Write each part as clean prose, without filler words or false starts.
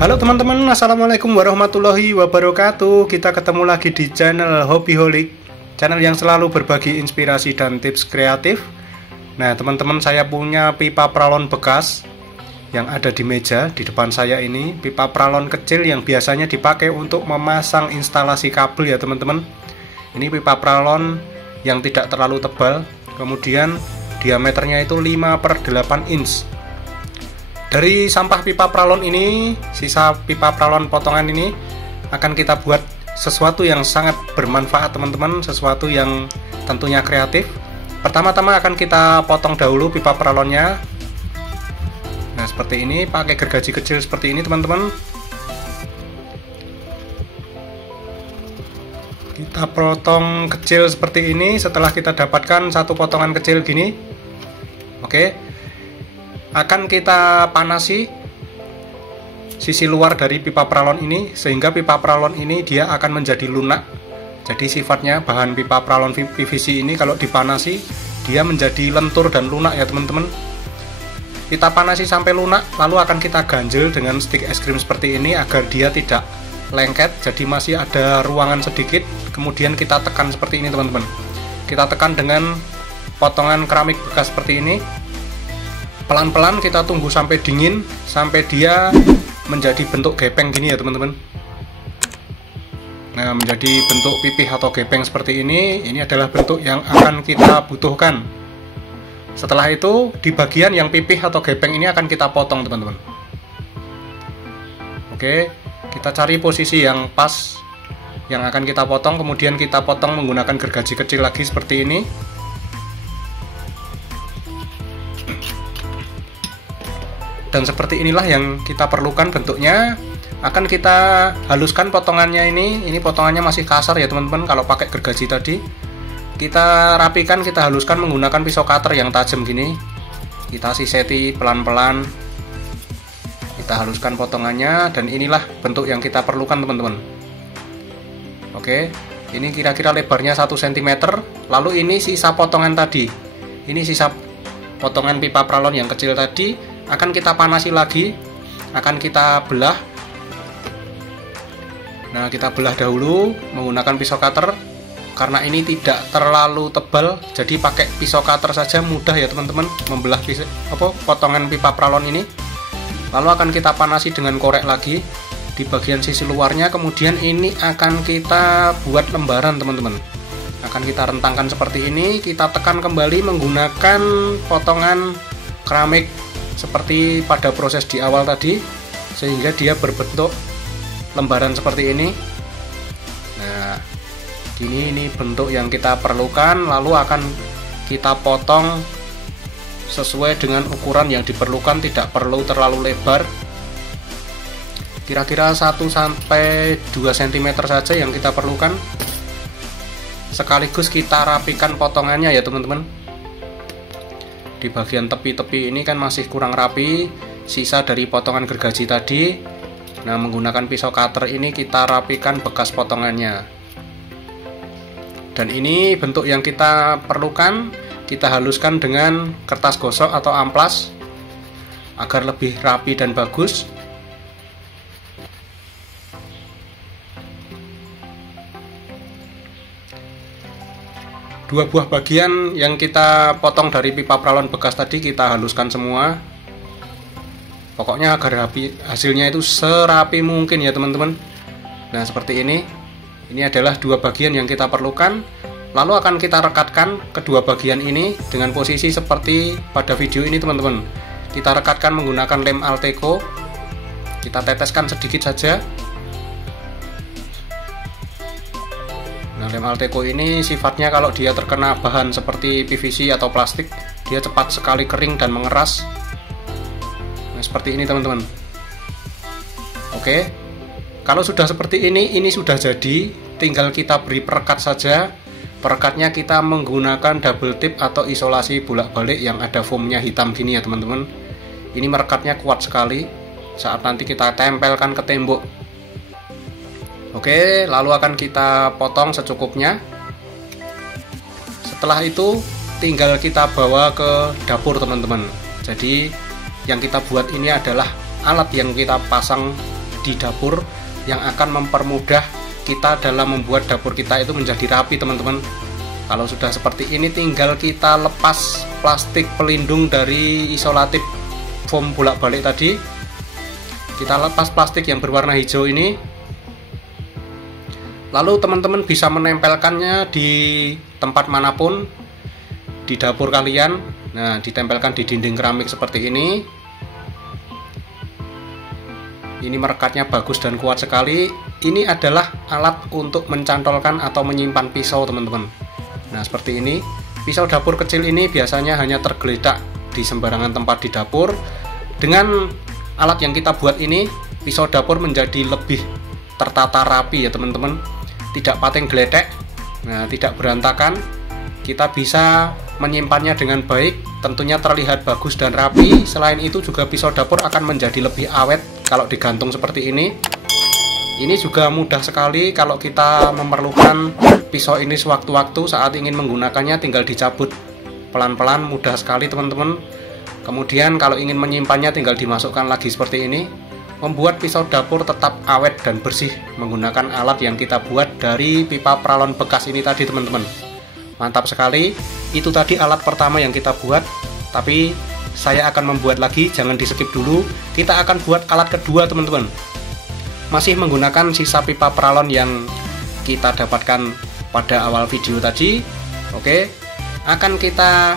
Halo teman-teman, assalamualaikum warahmatullahi wabarakatuh. Kita ketemu lagi di channel Hobbyholic, channel yang selalu berbagi inspirasi dan tips kreatif. Nah teman-teman, saya punya pipa pralon bekas yang ada di meja di depan saya ini. Pipa pralon kecil yang biasanya dipakai untuk memasang instalasi kabel ya teman-teman. Ini pipa pralon yang tidak terlalu tebal, kemudian diameternya itu 5/8 inch. Dari sampah pipa pralon ini, sisa pipa pralon potongan ini akan kita buat sesuatu yang sangat bermanfaat teman-teman, sesuatu yang tentunya kreatif. Pertama-tama akan kita potong dahulu pipa pralonnya. Nah seperti ini, pakai gergaji kecil seperti ini teman-teman. Kita potong kecil seperti ini setelah kita dapatkan satu potongan kecil gini. Oke. Akan kita panasi sisi luar dari pipa pralon ini sehingga pipa pralon ini dia akan menjadi lunak. Jadi sifatnya bahan pipa pralon PVC ini kalau dipanasi dia menjadi lentur dan lunak ya teman-teman. Kita panasi sampai lunak, lalu akan kita ganjel dengan stik es krim seperti ini agar dia tidak lengket, jadi masih ada ruangan sedikit. Kemudian kita tekan seperti ini teman-teman. Kita tekan dengan potongan keramik bekas seperti ini. Pelan-pelan kita tunggu sampai dingin, sampai dia menjadi bentuk gepeng gini ya teman-teman. Nah menjadi bentuk pipih atau gepeng seperti ini adalah bentuk yang akan kita butuhkan. Setelah itu di bagian yang pipih atau gepeng ini akan kita potong teman-teman. Oke, kita cari posisi yang pas yang akan kita potong, kemudian kita potong menggunakan gergaji kecil lagi seperti ini. Dan seperti inilah yang kita perlukan bentuknya. Akan kita haluskan potongannya ini potongannya masih kasar ya teman-teman kalau pakai gergaji tadi. Kita rapikan, kita haluskan menggunakan pisau cutter yang tajam gini. Kita siseti pelan-pelan. Kita haluskan potongannya dan inilah bentuk yang kita perlukan teman-teman. Oke, ini kira-kira lebarnya 1 cm. Lalu ini sisa potongan tadi. Ini sisa potongan pipa pralon yang kecil tadi. Akan kita panasi lagi, akan kita belah. Nah kita belah dahulu menggunakan pisau cutter. Karena ini tidak terlalu tebal, jadi pakai pisau cutter saja mudah ya teman-teman membelah potongan pipa pralon ini. Lalu akan kita panasi dengan korek lagi di bagian sisi luarnya. Kemudian ini akan kita buat lembaran teman-teman. Akan kita rentangkan seperti ini. Kita tekan kembali menggunakan potongan keramik seperti pada proses di awal tadi, sehingga dia berbentuk lembaran seperti ini. Nah ini bentuk yang kita perlukan. Lalu akan kita potong sesuai dengan ukuran yang diperlukan, tidak perlu terlalu lebar, kira-kira 1-2 cm saja yang kita perlukan. Sekaligus kita rapikan potongannya ya teman-teman. Di bagian tepi-tepi ini kan masih kurang rapi, sisa dari potongan gergaji tadi. Nah menggunakan pisau cutter ini kita rapikan bekas potongannya. Dan ini bentuk yang kita perlukan. Kita haluskan dengan kertas gosok atau amplas agar lebih rapi dan bagus. Dua buah bagian yang kita potong dari pipa pralon bekas tadi kita haluskan semua. Pokoknya agar hasilnya itu serapi mungkin ya teman-teman. Nah seperti ini. Ini adalah dua bagian yang kita perlukan. Lalu akan kita rekatkan kedua bagian ini dengan posisi seperti pada video ini teman-teman. Kita rekatkan menggunakan lem Alteco. Kita teteskan sedikit saja. Nah lem Alteco ini sifatnya kalau dia terkena bahan seperti PVC atau plastik, dia cepat sekali kering dan mengeras. Nah seperti ini teman-teman. Oke, kalau sudah seperti ini sudah jadi. Tinggal kita beri perekat saja. Perekatnya kita menggunakan double tip atau isolasi bolak-balik yang ada foamnya hitam gini ya teman-teman. Ini merekatnya kuat sekali saat nanti kita tempelkan ke tembok. Oke, lalu akan kita potong secukupnya. Setelah itu tinggal kita bawa ke dapur teman-teman. Jadi yang kita buat ini adalah alat yang kita pasang di dapur yang akan mempermudah kita dalam membuat dapur kita itu menjadi rapi teman-teman. Kalau sudah seperti ini tinggal kita lepas plastik pelindung dari isolatif foam bolak-balik tadi. Kita lepas plastik yang berwarna hijau ini. Lalu teman-teman bisa menempelkannya di tempat manapun di dapur kalian. Nah, ditempelkan di dinding keramik seperti ini. Ini merekatnya bagus dan kuat sekali. Ini adalah alat untuk mencantolkan atau menyimpan pisau teman-teman. Nah, seperti ini. Pisau dapur kecil ini biasanya hanya tergeletak di sembarangan tempat di dapur. Dengan alat yang kita buat ini, pisau dapur menjadi lebih tertata rapi ya teman-teman. Tidak pating geletek, nah tidak berantakan. Kita bisa menyimpannya dengan baik, tentunya terlihat bagus dan rapi. Selain itu juga pisau dapur akan menjadi lebih awet kalau digantung seperti ini. Ini juga mudah sekali kalau kita memerlukan pisau ini sewaktu-waktu saat ingin menggunakannya, tinggal dicabut pelan-pelan, mudah sekali teman-teman. Kemudian kalau ingin menyimpannya tinggal dimasukkan lagi seperti ini. Membuat pisau dapur tetap awet dan bersih menggunakan alat yang kita buat dari pipa pralon bekas ini tadi teman-teman. Mantap sekali. Itu tadi alat pertama yang kita buat, tapi saya akan membuat lagi, jangan di skip dulu. Kita akan buat alat kedua teman-teman. Masih menggunakan sisa pipa pralon yang kita dapatkan pada awal video tadi. Oke, akan kita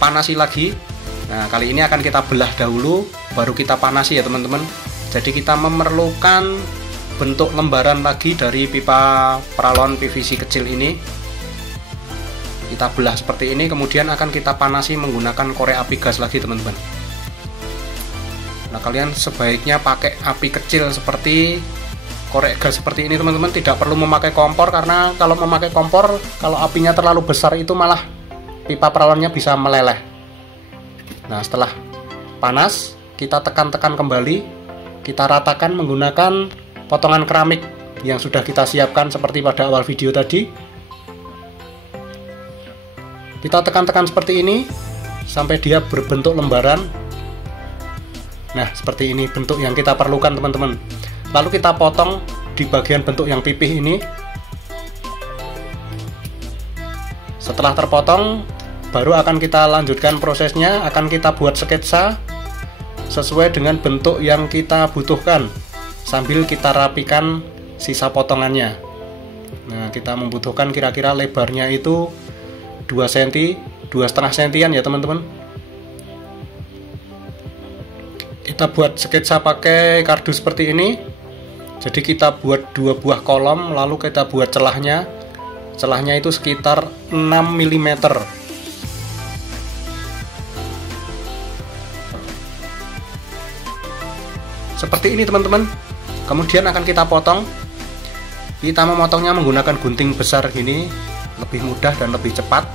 panasi lagi. Nah, kali ini akan kita belah dahulu, baru kita panasi ya teman-teman. Jadi kita memerlukan bentuk lembaran lagi dari pipa pralon PVC kecil ini. Kita belah seperti ini, kemudian akan kita panasi menggunakan korek api gas lagi teman-teman. Nah, kalian sebaiknya pakai api kecil seperti korek gas seperti ini teman-teman. Tidak perlu memakai kompor, karena kalau memakai kompor, kalau apinya terlalu besar itu malah pipa pralonnya bisa meleleh. Nah, setelah panas, kita tekan-tekan kembali, kita ratakan menggunakan potongan keramik yang sudah kita siapkan seperti pada awal video tadi. Kita tekan-tekan seperti ini sampai dia berbentuk lembaran. Nah, seperti ini bentuk yang kita perlukan teman-teman. Lalu kita potong di bagian bentuk yang pipih ini. Setelah terpotong, baru akan kita lanjutkan prosesnya, akan kita buat sketsa sesuai dengan bentuk yang kita butuhkan sambil kita rapikan sisa potongannya. Nah, kita membutuhkan kira-kira lebarnya itu 2 cm, 2,5 cm ya teman-teman. Kita buat sketsa pakai kardus seperti ini. Jadi kita buat 2 buah kolom, lalu kita buat celahnya. Celahnya itu sekitar 6 mm. Seperti ini teman-teman. Kemudian akan kita potong. Kita memotongnya menggunakan gunting besar gini, lebih mudah dan lebih cepat.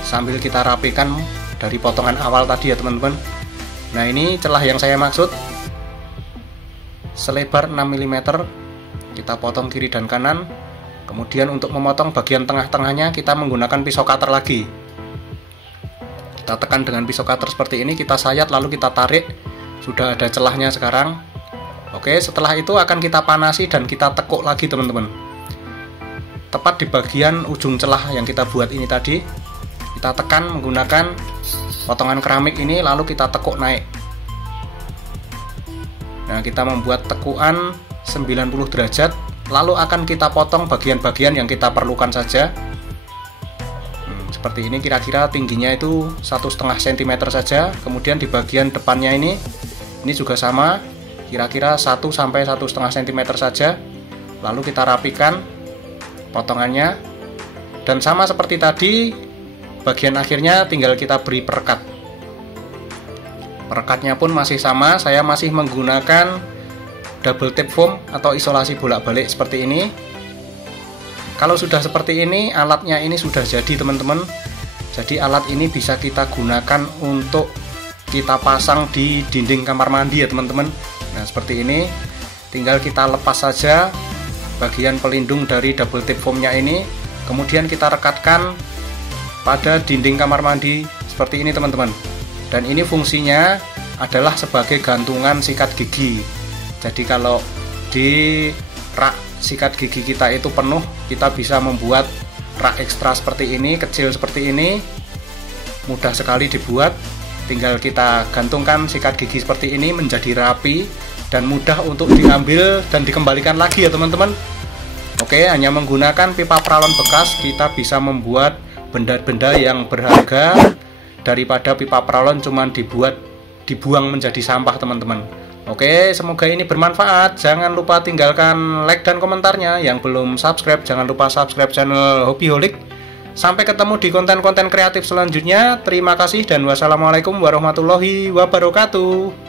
Sambil kita rapikan dari potongan awal tadi ya teman-teman. Nah, ini celah yang saya maksud, selebar 6 mm. Kita potong kiri dan kanan. Kemudian untuk memotong bagian tengah-tengahnya kita menggunakan pisau cutter lagi. Kita tekan dengan pisau cutter seperti ini, kita sayat lalu kita tarik. Sudah ada celahnya sekarang. Oke, setelah itu akan kita panasi dan kita tekuk lagi teman-teman. Tepat di bagian ujung celah yang kita buat ini tadi, kita tekan menggunakan potongan keramik ini, lalu kita tekuk naik. Nah, kita membuat tekukan 90 derajat, lalu akan kita potong bagian-bagian yang kita perlukan saja. Seperti ini, kira-kira tingginya itu 1,5 cm saja. Kemudian di bagian depannya ini juga sama, kira-kira 1 sampai 1,5 cm saja. Lalu kita rapikan potongannya, dan sama seperti tadi, bagian akhirnya tinggal kita beri perekat. Perekatnya pun masih sama, saya masih menggunakan double tip foam atau isolasi bolak-balik seperti ini. Kalau sudah seperti ini, alatnya ini sudah jadi teman-teman. Jadi alat ini bisa kita gunakan untuk kita pasang di dinding kamar mandi ya teman-teman. Nah, seperti ini, tinggal kita lepas saja bagian pelindung dari double tip foamnya ini, kemudian kita rekatkan pada dinding kamar mandi seperti ini teman-teman. Dan ini fungsinya adalah sebagai gantungan sikat gigi. Jadi kalau di rak sikat gigi kita itu penuh, kita bisa membuat rak ekstra seperti ini, kecil seperti ini, mudah sekali dibuat. Tinggal kita gantungkan sikat gigi seperti ini menjadi rapi dan mudah untuk diambil dan dikembalikan lagi ya teman-teman. Oke, hanya menggunakan pipa pralon bekas kita bisa membuat benda-benda yang berharga daripada pipa pralon cuman dibuang menjadi sampah teman-teman. Oke, semoga ini bermanfaat. Jangan lupa tinggalkan like dan komentarnya. Yang belum subscribe jangan lupa subscribe channel Hobiholik. Sampai ketemu di konten-konten kreatif selanjutnya. Terima kasih dan wassalamualaikum warahmatullahi wabarakatuh.